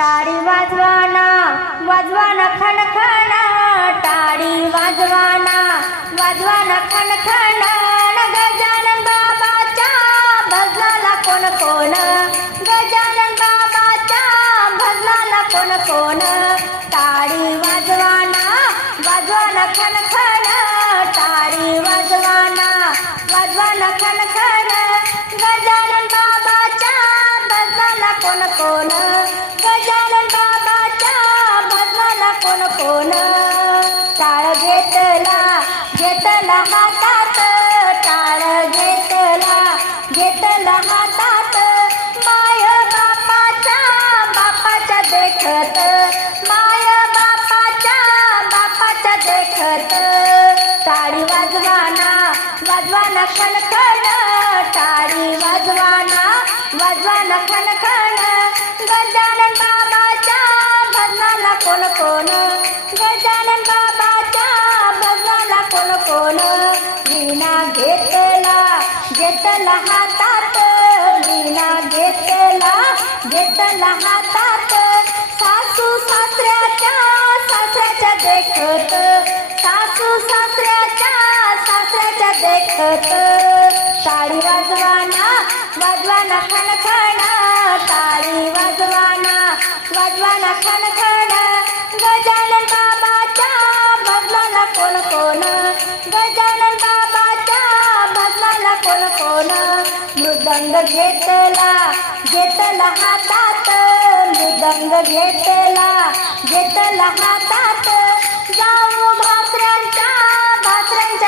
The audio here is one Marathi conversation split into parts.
टाळी वाजवाना वाजवाना खणखण, टाळी वाजवाना वाजवाना खणखण, गजानन बाबाच्या भजनाला कोण कोण, गजानन बाबाच्या भजनाला कोण कोण. टाळी वाजवाना वाजवाना खणखण, टाळी वाजवाना वाजवाना खणखण, गजानन बाबाच्या भजनाला कोण कोण, गजानन बाबाच्या भजनाला कोण कोण. टाळ घेतला घेतला हातात, टाळ घेतला घेतला हातात, माय बापाच्या देखत, माय बापाच्या देखत. टाळी वाजवाना वाजवाना खणखण, टाळी वाजवाना वाजवाना खणखण, गजानन बाबाच्या भजनाला कोण कोण, गजानन बाबाच्या भजनाला कोण कोण. वीणा घेतला घेतला हातात, वीणा घेतला घेतला हातात, सासू सासऱ्याच्या देखत, सासू सासऱ्याच्या देखत. टाळी वाजवाना वाजवाना खणखण, टाळी वाजवाना वाजवाना खणखण, गजानन बाबाच्या भजनाला कोण कोण, गजानन बाबाच्या भजनाला कोण कोण. मृदंग घेतला घेतला हातात, मृदंग घेतला घेतला हातात, जाऊ भासऱ्यांच्या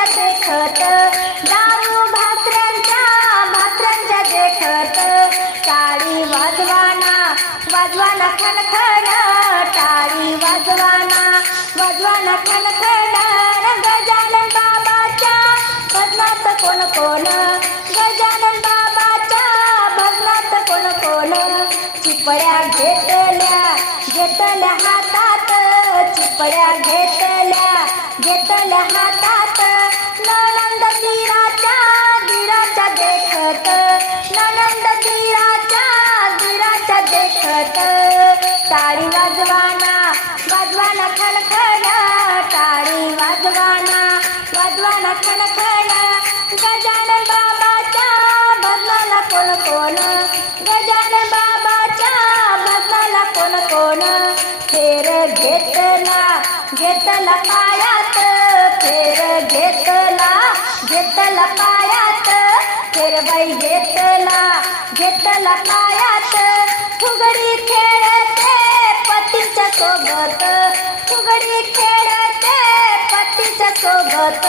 देखत, जाऊ भासऱ्यांच्या देखत. टाळी वाजवाना वाजवाना खणखण, टाळी वाजवाना वाजवाना खणखण, गजानन बाबाच्या भजनात कोण कोण, गजानन बाबाच्या भजनात कोण कोण. चिपळ्या घेतल्या घेतल्या हातात, चिपळ्या घेतल्या घेतल्या हातात, नणंद दीराच्या देखत, नणंद दीराच्या देखत. टाळी वाजवाना वाजवाना खणखण, टाळी वाजवाना वाजवाना खणखण, गजानन बाबाच्या भजनाला कोण कोण, गजानन बाबाच्या भजनाला कोण कोण. फेर घेतला घेतला पायात, फेर घेतला घेतला पायात, फेर बाई घेतला घेतला पायात, फुगडी खेळते पतीच्या सोबत, फुगडी खेळते पतीच्या सोबत,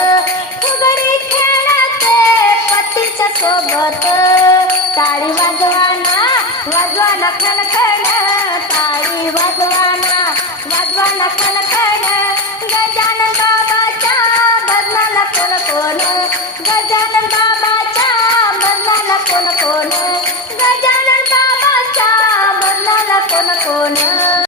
फुगडी खेळते पतीच्या सोबत. टाळी वाजवाना वाजवाना खणखण, टाळी वाजवाना वाजवाना खणखण, गजानन बाबाच्या भजनाला कोण कोण, गजानन बाबाच्या भजनाला कोण कोण, गजानन बाबाच्या भजनाला कोण कोण.